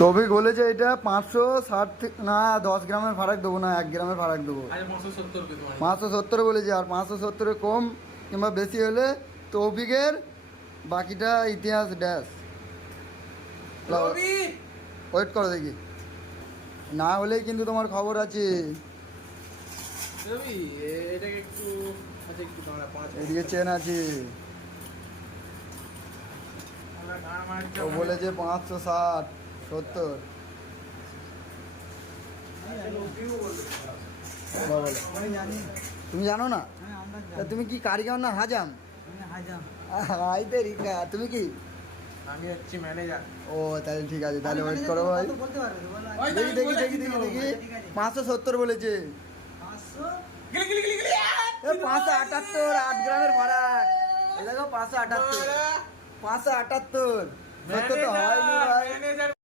তৌফিক বলেছে এটা 560 না 10 গ্রামের ফারাক দেবো না, 1 গ্রামের ফারাক দেবো। 570 বলেছে, আর 570 কম কিংবা বেশি হলে তৌফিকের বাকিটা ইতিহাস ড্যাশ। ওয়েট করো দেখি, না হলেই কিন্তু তোমার খবর আছে। এদিকে চেন আছে, ও বলেছে 560-70। তুমি জানো না? তা তুমি কি কারিগর না হাজাম? আইতে রিকা, তুমি কি? আমি হচ্ছি ম্যানেজার। ও তাহলে ঠিক আছে, তাহলে ওয়েট করো ভাই। দেখি দেখি দেখি দেখি দেখি 570 বলেছে। 578, 8 গ্রামের ফারাক। এই দেখো 578, 578। সত্য তো হয়নি ভাই।